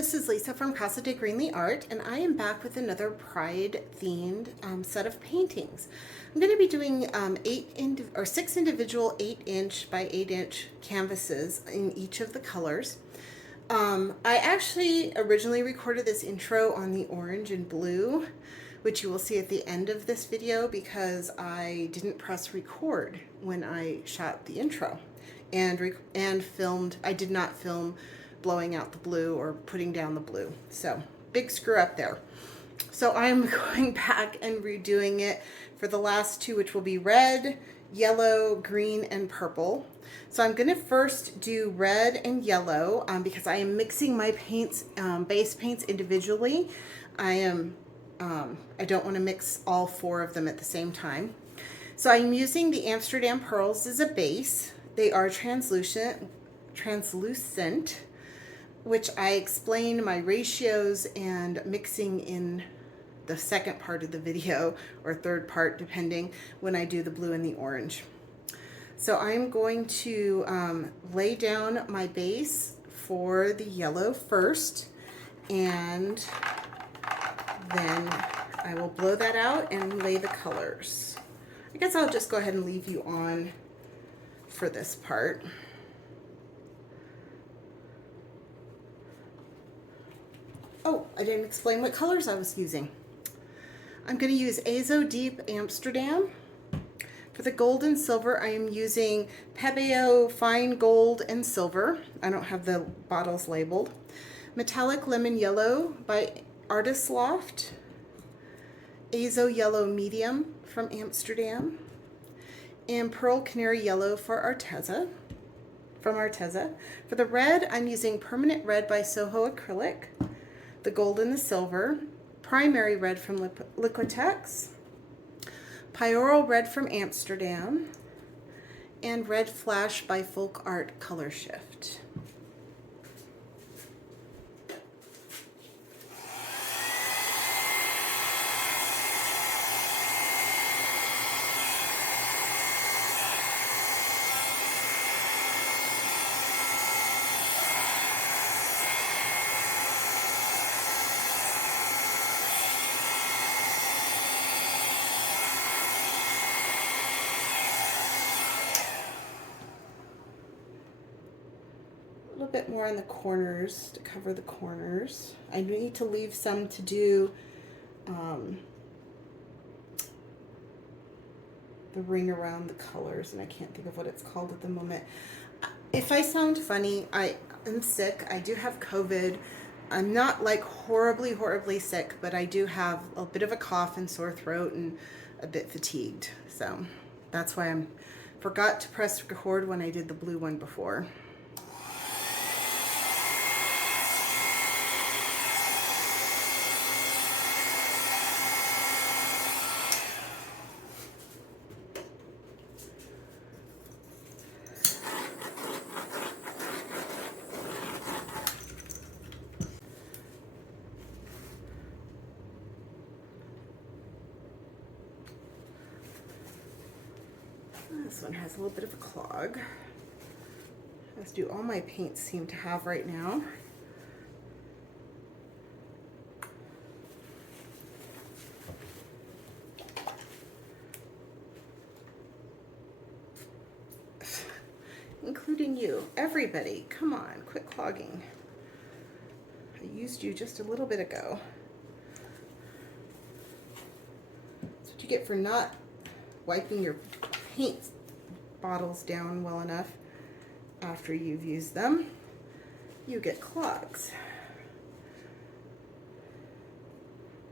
this is Lisa from Casa de Greenlee Art, and I am back with another Pride-themed set of paintings. I'm going to be doing 6 individual 8-inch by 8-inch canvases in each of the colors. I actually originally recorded this intro on the orange and blue, which you will see at the end of this video because I didn't press record when I shot the intro and filmed. I did not film blowing out the blue or putting down the blue. So big screw up there. So I'm going back and redoing it for the last two, which will be red, yellow, green, and purple. So I'm going to first do red and yellow because I am mixing my paints, base paints individually. I don't want to mix all 4 of them at the same time. So I'm using the Amsterdam Pearls as a base. They are translucent, which I explain my ratios and mixing in the second part of the video, or third part depending, when I do the blue and the orange. So I'm going to lay down my base for the yellow first, and then I will blow that out and lay the colors. I guess I'll just go ahead and leave you on for this part. Oh, I didn't explain what colors I was using. I'm going to use Azo Deep Amsterdam. For the gold and silver, I am using Pebeo Fine Gold and Silver. I don't have the bottles labeled. Metallic Lemon Yellow by Artist Loft. Azo Yellow Medium from Amsterdam. And Pearl Canary Yellow for Arteza, from Arteza. For the red, I'm using Permanent Red by Soho Acrylic. The gold and the silver, Primary Red from Liquitex, Pyoral Red from Amsterdam, and Red Flash by Folk Art Color Shift. A little bit more on the corners to cover the corners. I need to leave some to do the ring around the colors, and I can't think of what it's called at the moment. If I sound funny, I am sick. I do have COVID. I'm not like horribly sick, but I do have a bit of a cough and sore throat and a bit fatigued. So that's why I forgot to press record when I did the blue one before. This one has a little bit of a clog, as do all my paints seem to have right now. Including you. Everybody, come on, quit clogging. I used you just a little bit ago. That's what you get for not wiping your paint bottles down well enough after you've used them. You get clogs.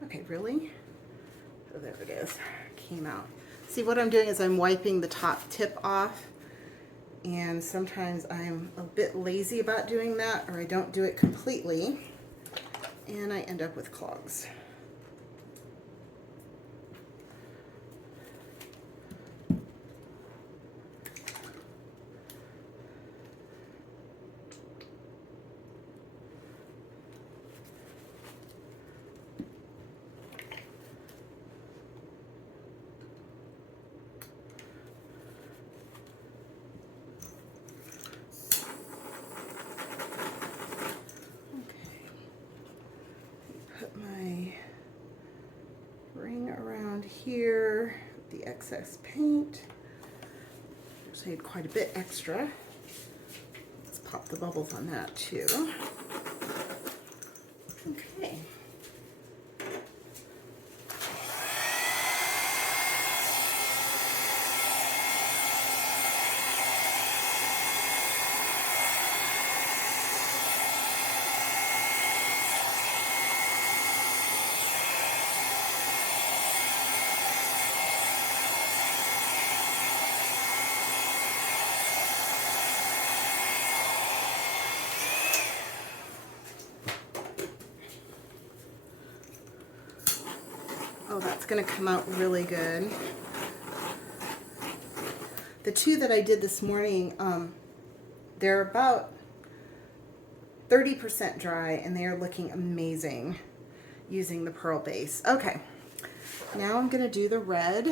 Okay, really? Oh, there it is. Came out. See, what I'm doing is I'm wiping the top tip off, and sometimes I'm a bit lazy about doing that, or I don't do it completely, and I end up with clogs. ring around here, the excess paint. There's I had quite a bit extra. Let's pop the bubbles on that too. Okay. Oh, that's going to come out really good. The two that I did this morning, they're about 30% dry and they are looking amazing using the pearl base. Okay, now I'm going to do the red.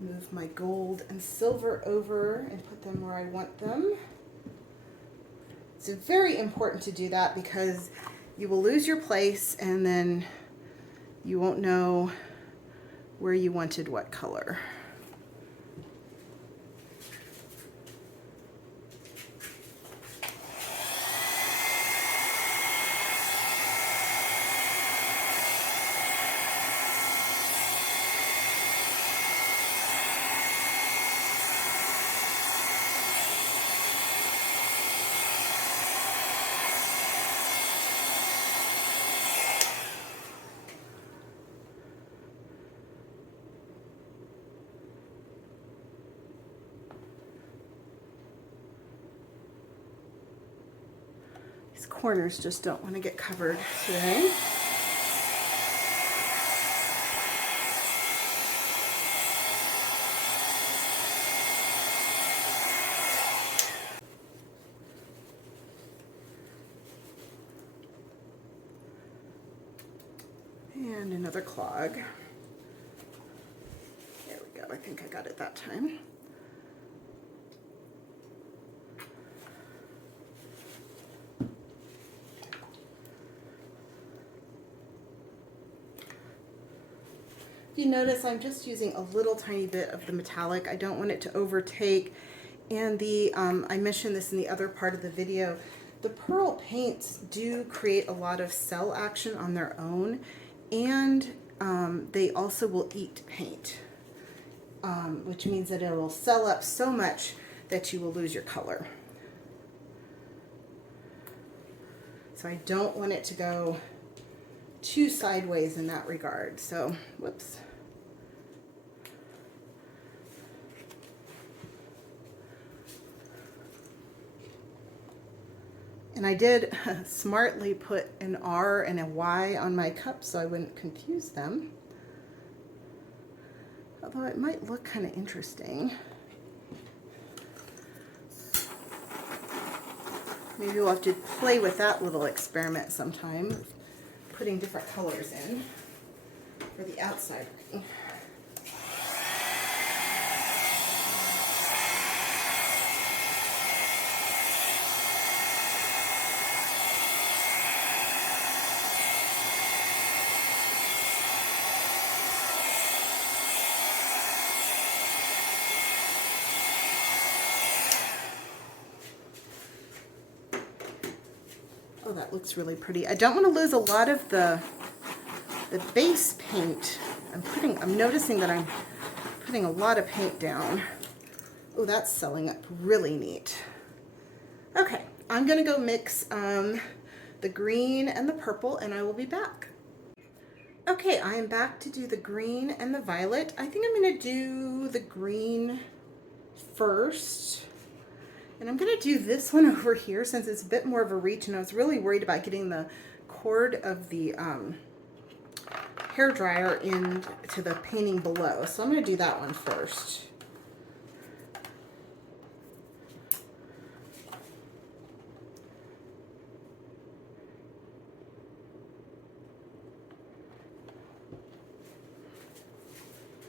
Move my gold and silver over and put them where I want them. It's very important to do that because you will lose your place and then you won't know where you wanted what color. These corners just don't want to get covered today. And another clog. There we go. I think I got it that time. If you notice, I'm just using a little tiny bit of the metallic. I don't want it to overtake. And the I mentioned this in the other part of the video. The pearl paints do create a lot of cell action on their own, and they also will eat paint, which means that it will cell up so much that you will lose your color. So I don't want it to go too sideways in that regard. So, whoops. And I did smartly put an R and a Y on my cup so I wouldn't confuse them. Although it might look kind of interesting. Maybe we'll have to play with that little experiment sometime, putting different colors in for the outside ring. Oh, that looks really pretty. I don't want to lose a lot of the base paint. I'm noticing that I'm putting a lot of paint down. Oh, that's selling up really neat. Okay, I'm gonna go mix the green and the purple and I will be back. Okay, I am back to do the green and the violet. I think I'm gonna do the green first. And I'm going to do this one over here since it's a bit more of a reach, and I was really worried about getting the cord of the hair dryer into the painting below. So I'm going to do that one first.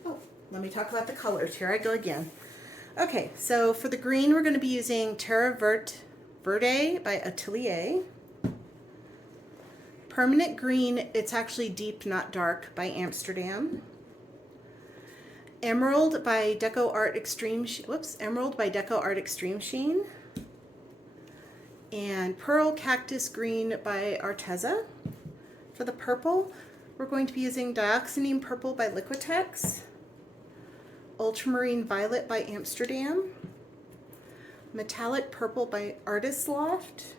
Oh, let me talk about the colors. Here I go again. Okay, so for the green, we're going to be using Verde Verde by Atelier. Permanent Green, it's actually Deep Not Dark by Amsterdam. Emerald by Deco Art Extreme, Emerald by Deco Art Extreme Sheen. And Pearl Cactus Green by Arteza. For the purple, we're going to be using Dioxazine Purple by Liquitex, Ultramarine Violet by Amsterdam, Metallic Purple by Artist Loft,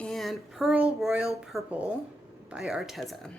and Pearl Royal Purple by Arteza.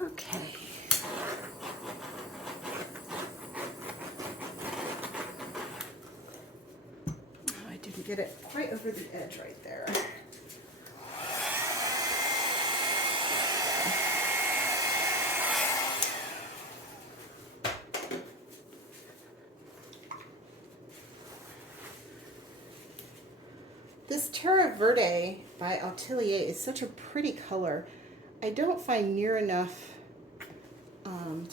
Okay. Oh, I didn't get it quite over the edge right there. This Terra Verde by Atelier is such a pretty color. I don't find near enough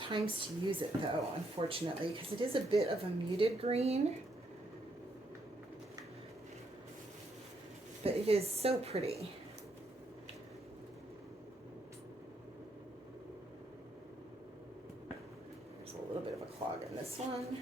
times to use it though, unfortunately, because it is a bit of a muted green. But it is so pretty. There's a little bit of a clog in this one.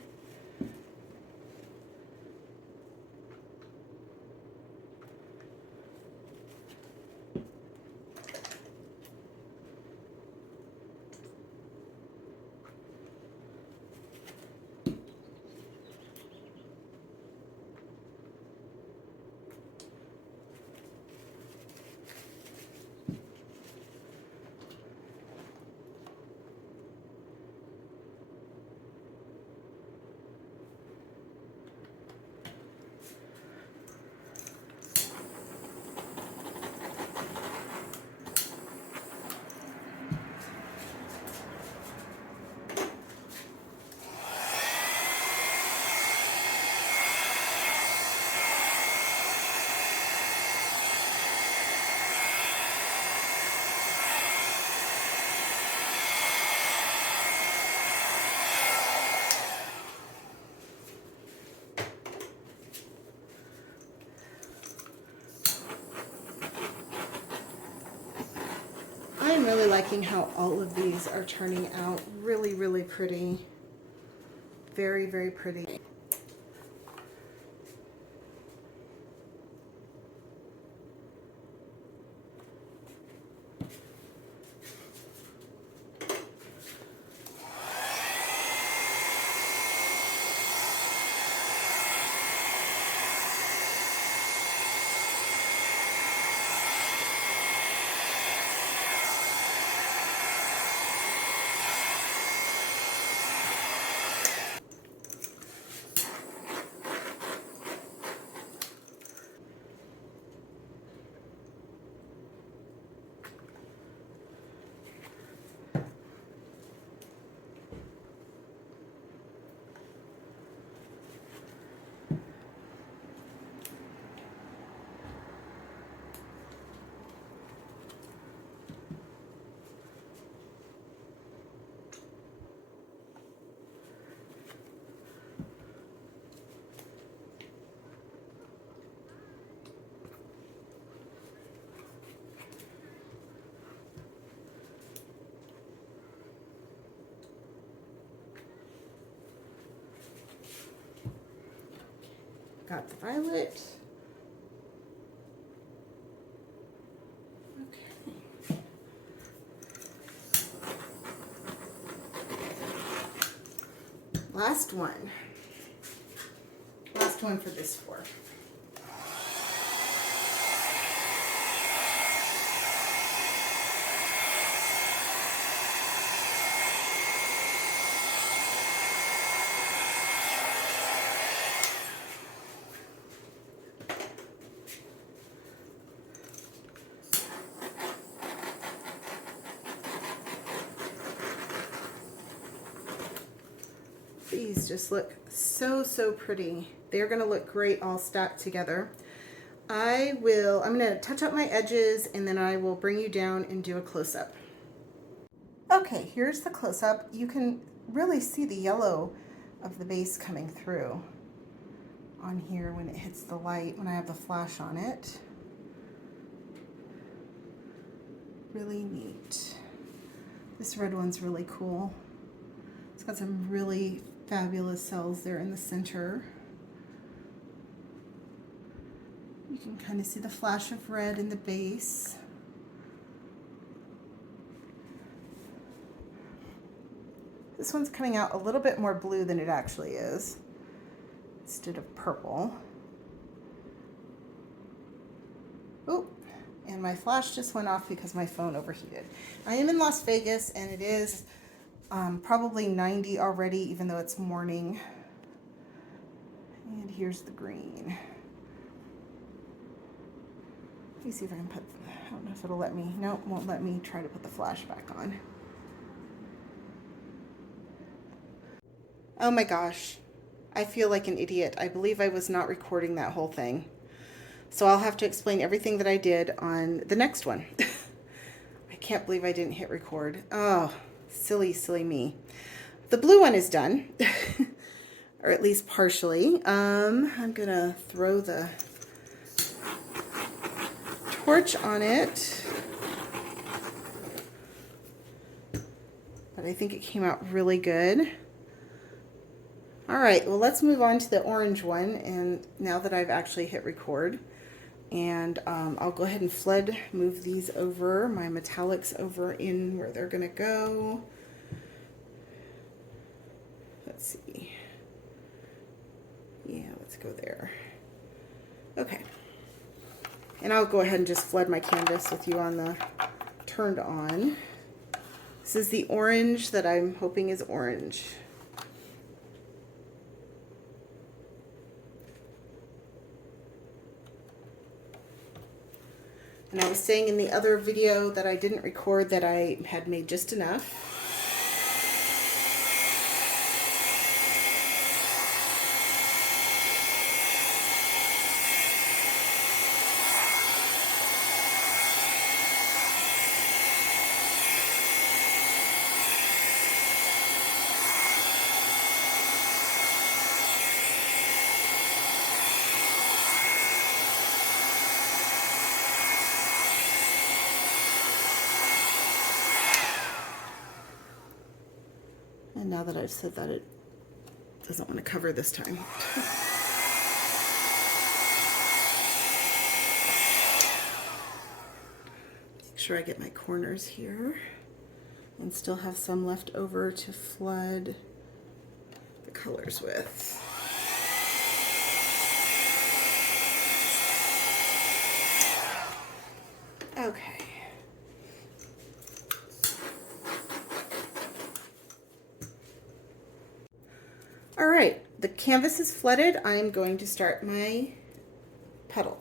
I'm really liking how all of these are turning out really, really pretty. Very, very pretty. Got the violet. Okay. Last one. Last one for this floor. These just look so, so pretty. They're gonna look great all stacked together. I'm gonna touch up my edges and then I will bring you down and do a close-up. Okay, here's the close-up. You can really see the yellow of the base coming through on here when it hits the light, when I have the flash on it. Really neat. This red one's really cool. It's got some really fabulous cells there in the center. You can kind of see the flash of red in the base. This one's coming out a little bit more blue than it actually is, instead of purple. Oh, and my flash just went off because my phone overheated. I am in Las Vegas and it is probably 90 already, even though it's morning. And here's the green. Let me see if I can put, I don't know if it'll let me, no, it won't let me try to put the flash back on. Oh my gosh, I feel like an idiot. I believe I was not recording that whole thing. So I'll have to explain everything that I did on the next one. I can't believe I didn't hit record. Oh, silly, silly me. The blue one is done, or at least partially. I'm gonna throw the torch on it. But I think it came out really good. All right, well, let's move on to the orange one. And now that I've actually hit record, and I'll go ahead and move these over, my metallics over in where they're gonna go. Let's see. Yeah, let's go there. Okay. And I'll go ahead and just flood my canvas with you on the turned on. This is the orange that I'm hoping is orange. And I was saying in the other video that I didn't record that I had made just enough. And now that I've said that, it doesn't want to cover this time. Make sure I get my corners here and still have some left over to flood the colors with. Okay. All right, the canvas is flooded. I am going to start my petal.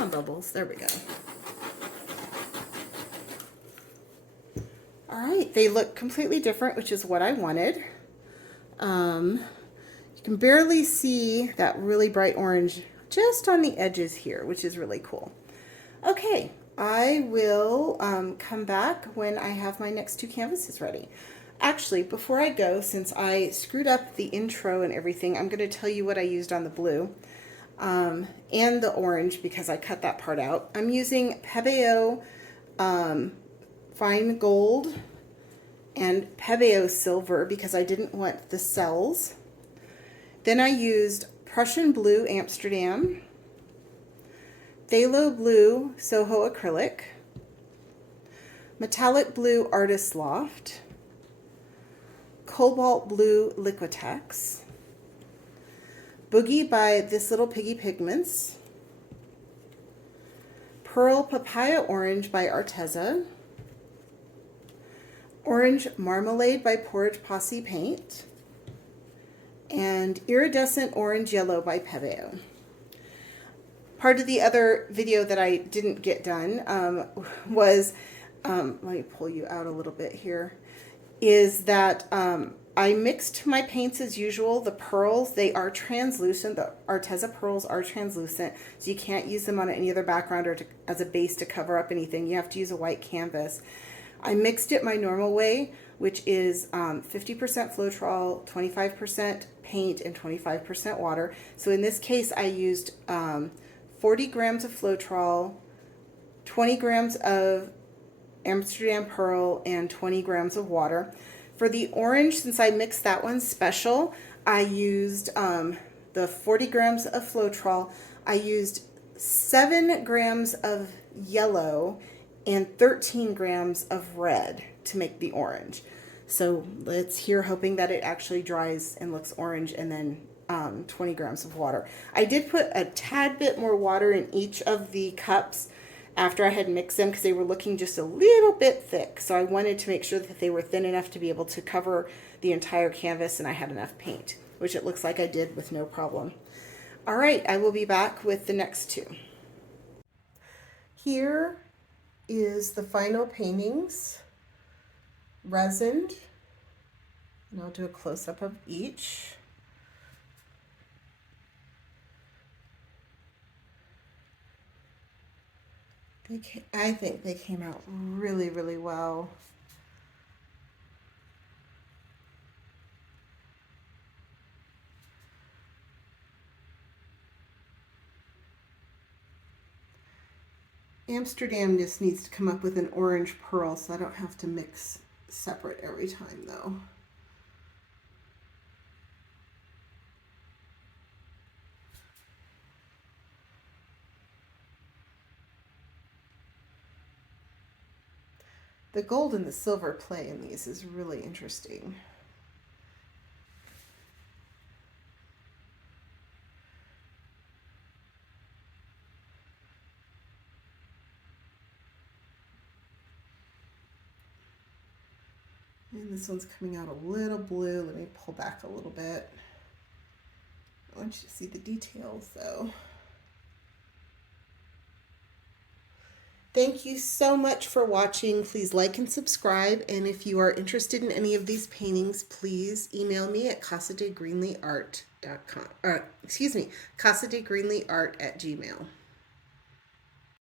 Come on, Bubbles. There we go. All right, they look completely different, which is what I wanted. You can barely see that really bright orange just on the edges here, which is really cool. Okay, I will come back when I have my next two canvases ready. Actually, before I go, since I screwed up the intro and everything, I'm going to tell you what I used on the blue and the orange because I cut that part out. I'm using Pebeo Fine Gold and Pebeo Silver because I didn't want the cells. Then I used Prussian Blue Amsterdam, Phthalo Blue Soho Acrylic, Metallic Blue Artist Loft, Cobalt Blue Liquitex, Boogie by This Little Piggy Pigments, Pearl Papaya Orange by Arteza, Orange Marmalade by Porridge Posse Paint, and Iridescent Orange Yellow by Pebeo. Part of the other video that I didn't get done was, let me pull you out a little bit here, is that I mixed my paints as usual. The pearls, they are translucent. The Arteza pearls are translucent, so you can't use them on any other background or as a base to cover up anything. You have to use a white canvas. I mixed it my normal way, which is 50% Floetrol, 25% paint, and 25% water. So in this case, I used 40 grams of Floetrol, 20 grams of Amsterdam Pearl, and 20 grams of water. For the orange, since I mixed that one special, I used the 40 grams of Floetrol. I used 7 grams of yellow and 13 grams of red to make the orange. So let's here hoping that it actually dries and looks orange, and then 20 grams of water. I did put a tad bit more water in each of the cups after I had mixed them because they were looking just a little bit thick. So I wanted to make sure that they were thin enough to be able to cover the entire canvas and I had enough paint, which it looks like I did with no problem. All right, I will be back with the next two. Here is the final paintings, resined, and I'll do a close-up of each. I think they came out really, really well. Amsterdam just needs to come up with an orange pearl, so I don't have to mix separate every time though. The gold and the silver play in these is really interesting. And this one's coming out a little blue. Let me pull back a little bit. I want you to see the details though. Thank you so much for watching. Please like and subscribe. And if you are interested in any of these paintings, please email me at casadegreenleeart.com. Casadegreenleeart@gmail.com.